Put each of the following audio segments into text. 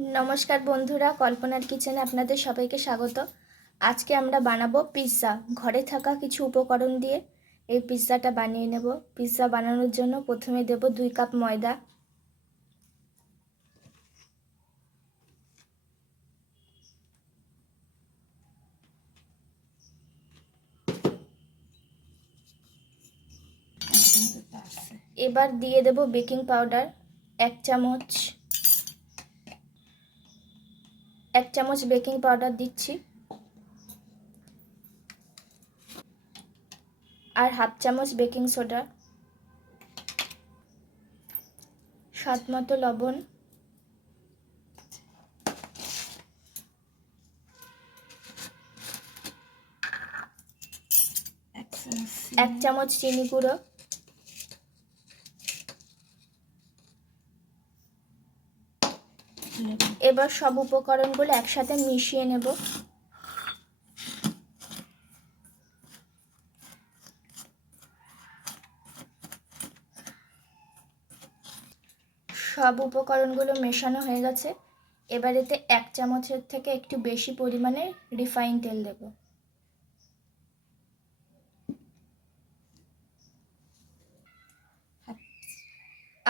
নমস্কার বন্ধুরা, কল্পনার কিচেনে আপনাদের সবাইকে স্বাগত। আজকে আমরা বানাবো পিৎজা। ঘরে থাকা কিছু উপকরণ দিয়ে এই পিৎজাটা বানিয়ে নেব। পিৎজা বানানোর জন্য প্রথমে দেব 2 কাপ ময়দা, এবার দিয়ে দেব বেকিং পাউডার 1 চামচ। 1 চামচ বেকিং পাউডার দিচ্ছি, আর হাফ চামচ বেকিং সোডা, স্বাদ মতো লবণ, 1 চামচ চিনি গুঁড়ো, এবার সব উপকরণগুলো একসাথে মিশিয়ে নেব। সব উপকরণগুলো মেশানো হয়ে গেছে। এবার এতে 1 চামচের থেকে একটু বেশি পরিমাণে রিফাইন তেল দেব।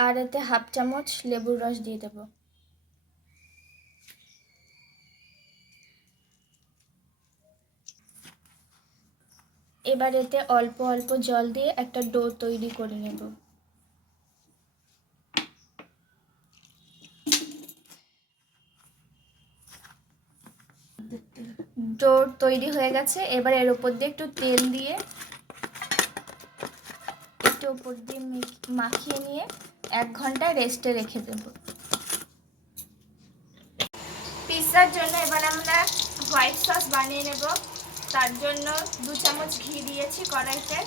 আর এতে হাফ চামচ লেবুর রস দিয়ে দেব। এবার এতে অল্প অল্প জল দিয়ে একটা ডো তৈরি করে নেব। ডো তৈরি হয়ে গেছে। এবার এর উপর দিয়ে একটু তেল দিয়ে একটু উপর দিয়ে মাখিয়ে নিয়ে 1 ঘন্টা রেস্টে রেখে দেব। পিৎজার জন্য এবার আমরা হোয়াইট সস বানিয়ে নেব। তার জন্য 2 চামচ ঘি দিয়েছি কড়াইতে।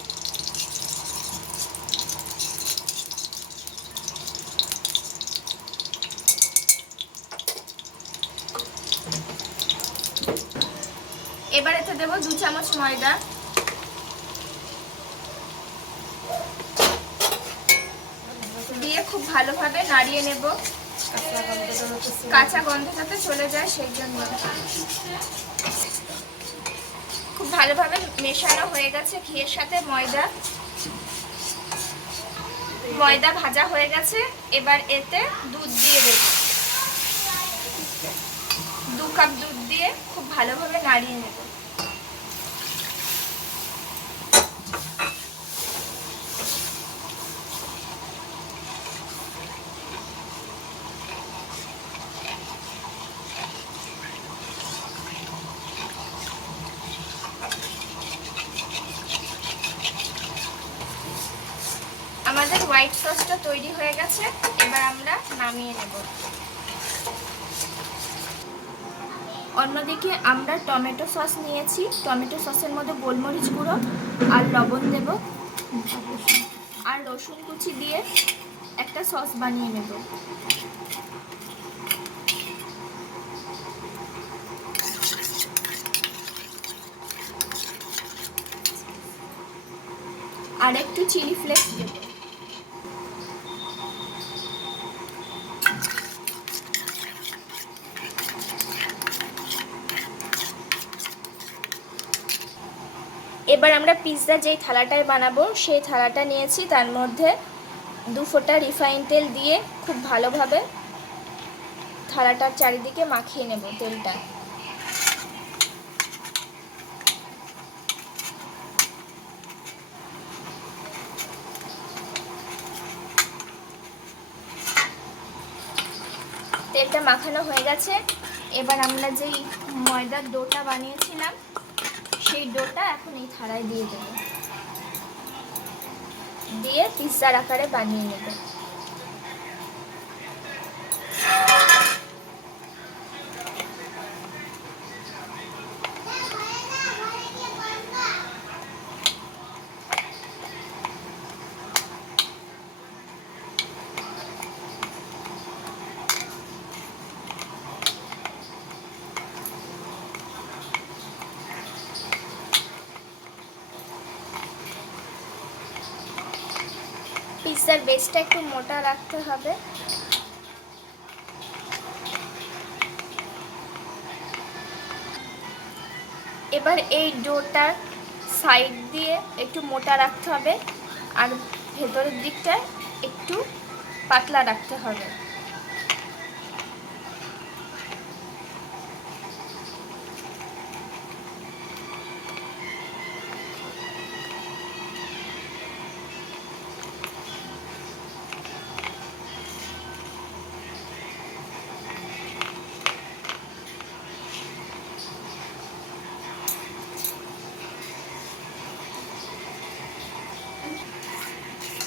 এবার এতে দেব 2 চামচ ময়দা, দিয়ে খুব ভালোভাবে নাড়িয়ে নেব। কাঁচা গন্ধ যাতে চলে যায় সেই জন্য। খুব ভালোভাবে মেশানো হয়ে গেছে ঘিয়ের সাথে ময়দা। ময়দা ভাজা হয়ে গেছে। এবার এতে দুধ দিয়ে দেব। 2 কাপ দুধ দিয়ে খুব ভালোভাবে নাড়িয়ে নেব। আমাদের হোয়াইট সসটা তৈরি হয়ে গেছে। এবার আমরা নামিয়ে নেব। অন্যদিকে আমরা টমেটো সস নিয়েছি। টমেটো সসের মধ্যে গোলমরিচ গুঁড়ো আর লবণ দেব, আর রসুন কুচি দিয়ে একটা সস বানিয়ে নেব। আর একটু চিলি ফ্লেক্স দেব। এবার আমরা পিৎজা যেই থালাটায় বানাবো সেই থালাটা নিয়েছি। তার মধ্যে 2 ফোঁটা রিফাইন তেল দিয়ে খুব ভালোভাবে থালাটার চারিদিকে মাখিয়ে নেব তেলটা। তেলটা মাখানো হয়ে গেছে। এবার আমরা যেই ময়দার ডোটা বানিয়েছিলাম সেই ডোটা এখন এই থালায় দিয়ে দেব, দিয়ে পিৎজার আকারে বানিয়ে নেব। পিৎজার বেসটা একটু মোটা রাখতে হবে। এবার এই ডোটার সাইড দিয়ে একটু মোটা রাখতে হবে আর ভেতরের দিকটা একটু পাতলা রাখতে হবে।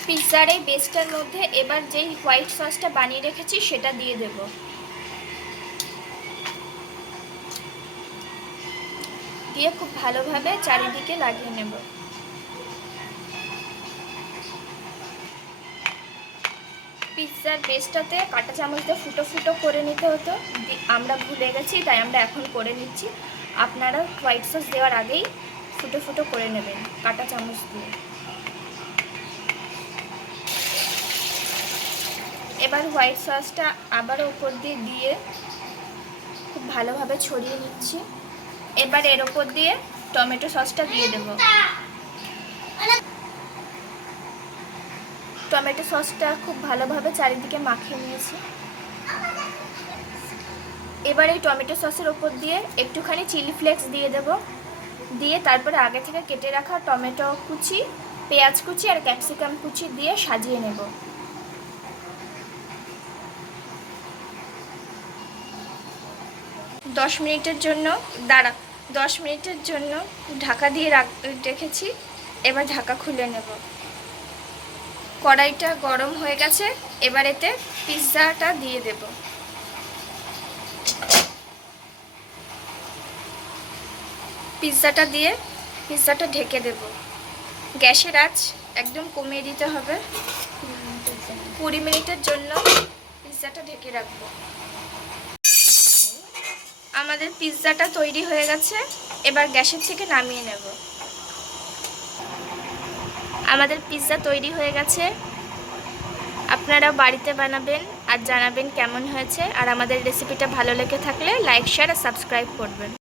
পিৎজার এই বেসটার মধ্যে এবার যেই হোয়াইট সসটা বানিয়ে রেখেছি সেটা দিয়ে দেব। দিয়ে খুব ভালোভাবে চারিদিকে লাগিয়ে নেব। পিৎজার বেসটাতে কাঁটা চামচ দিয়ে ফুটো ফুটো করে নিতে হতো, আমরা ভুলে গেছি তাই আমরা এখন করে নিচ্ছি। আপনারা হোয়াইট সস দেওয়ার আগেই ফুটো ফুটো করে নেবেন কাঁটা চামচ দিয়ে। এবার হোয়াইট সসটা আবার উপর দিয়ে দিয়ে খুব ভালোভাবে ছড়িয়ে নিচ্ছি। এবার এর ওপর দিয়ে টমেটো সসটা দিয়ে দেব। টমেটো সসটা খুব ভালোভাবে চারিদিকে মাখিয়ে নিয়েছি। এবার এই টমেটো সসের ওপর দিয়ে একটুখানি চিলি ফ্লেক্স দিয়ে দেব। দিয়ে তারপরে আগে থেকে কেটে রাখা টমেটো কুচি, পেঁয়াজ কুচি আর ক্যাপসিকাম কুচি দিয়ে সাজিয়ে নেব। দশ মিনিটের জন্য ঢাকা দিয়ে রেখেছি। এবার ঢাকা খুলে নেব। কড়াইটা গরম হয়ে গেছে, এবার এতে পিৎজাটা দিয়ে দেব। পিৎজাটা দিয়ে পিৎজাটা ঢেকে দেব। গ্যাসের আঁচ একদম কমিয়ে দিতে হবে। 20 মিনিটের জন্য পিৎজাটা ঢেকে রাখবো। আমাদের পিৎজাটা তৈরি হয়ে গেছে, এবার গ্যাসের থেকে নামিয়ে নেব। আমাদের পিৎজা তৈরি হয়ে গেছে, আপনারা বাড়িতে বানাবেন আর জানাবেন কেমন হয়েছে। আর আমাদের রেসিপিটা ভালো লেগে থাকলে লাইক, শেয়ার আর সাবস্ক্রাইব করবেন।